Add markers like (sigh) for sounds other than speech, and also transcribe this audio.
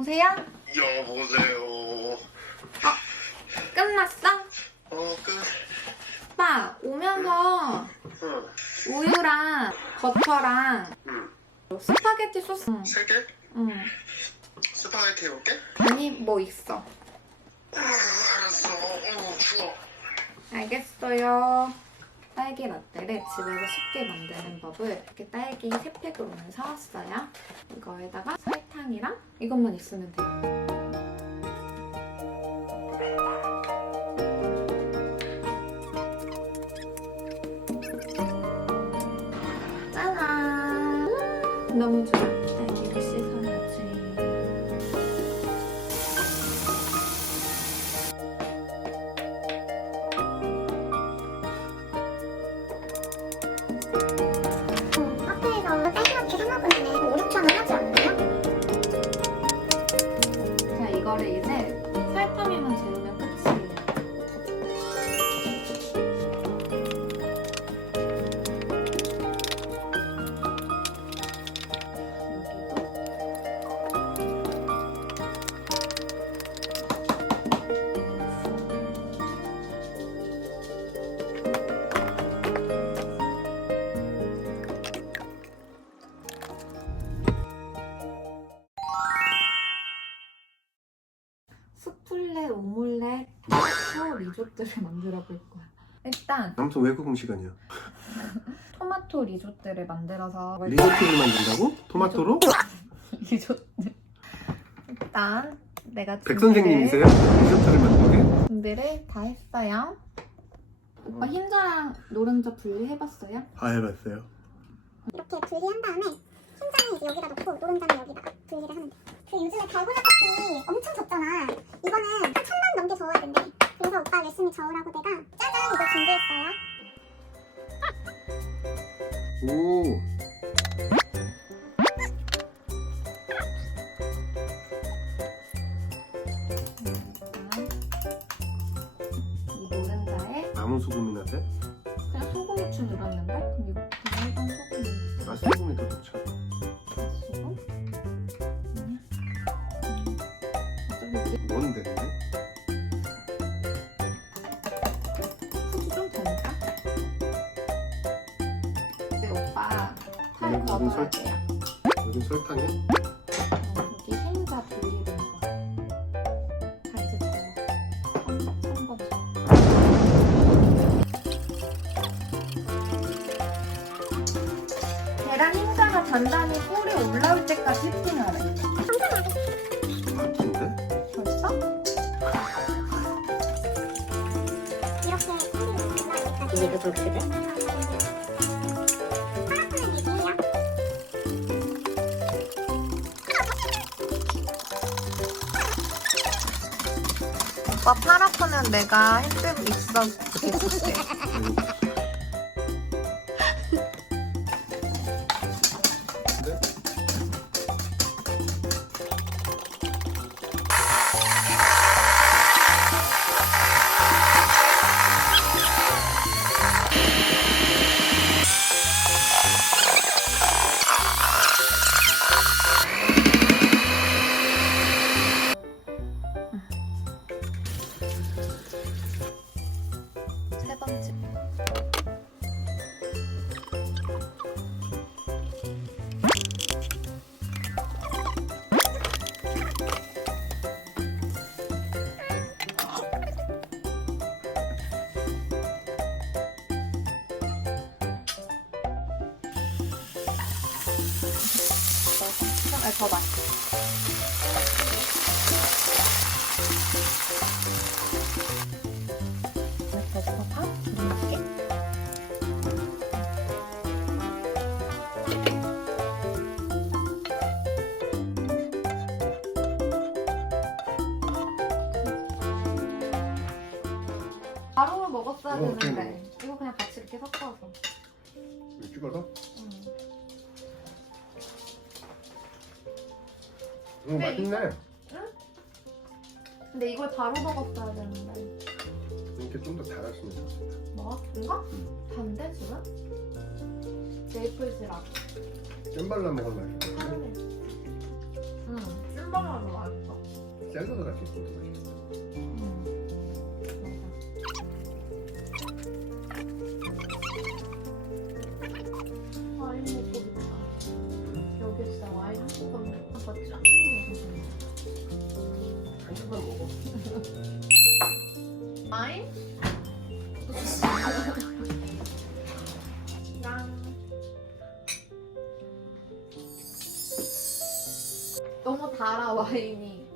여보세요? 여보세요. 끝났어? 어, 끝. 오빠 오면서 응. 우유랑 버터랑 응. 스파게티 소스 응. 세 개? 응. 스파게티 해볼게? 아니 뭐 있어 아, 알았어. 어, 추워. 알겠어요 딸기 라떼를 집에서 쉽게 만드는 법을 이렇게 딸기 3팩을 오늘 사왔어요. 이거에다가 설탕이랑 이것만 있으면 돼요. 짜잔! 너무 좋아. 딸기 리조트를 (laughs) 만들어 볼 거야. 일단 아무튼 외국 음식이야. (laughs) 토마토 리조트를 만들어서 리조트를 만든다고? 토마토로? 리조트. (laughs) 일단 내가 백 준비를- 선생님이세요? 리조트를 만드는 준비를 다 했어요. 오빠 흰자랑 노른자 분리해봤어요? 다 해봤어요. 이렇게 분리한 다음에 흰자는 이제 여기다 놓고 노른자는 여기다가 분리를 하면 돼. 그 요즘에 달고나 오, 이 노른자에 아무 소금이나 돼? 그냥 소금 후추 넣었는데? 그럼 이거 그냥 일반 소금 아, 소금이 더 좋죠. 넣으시고 음. 음. 어차피 이게 뭔데? 팔 여기 넣어야 설- 돼요. 여긴 설탕이야? 어, 여기 흰자 분리된 거. 자 이제 저거 한번 계란 흰자가 단단히 꿀이 올라올 때까지 휘핑하래. 같은데? 벌써? 이렇게 꿀이 올라오니까 팔 아프면 내가 믹서 해줄게. 근데? 아, 더 맛있어. 이렇게 해서 다 이렇게. 바로 먹었어야 어떻게 되는데 이거 그냥 같이 이렇게 섞어서 이거 찍어서? 음, 맛있네. 근데 이걸 바로 먹었어야 되는데. 이렇게 좀 더 달았으면 좋겠다. 뭐? 뭔가? 단데 지금? 메이플 시럽. 잼 발라 먹으면 맛있겠네. 응. 음, 찐바람으로 맛있어. 샐러드 같이 있어도 맛있어. 반죽만 먹어. 와인? (laughs) 너무 달아 와인이.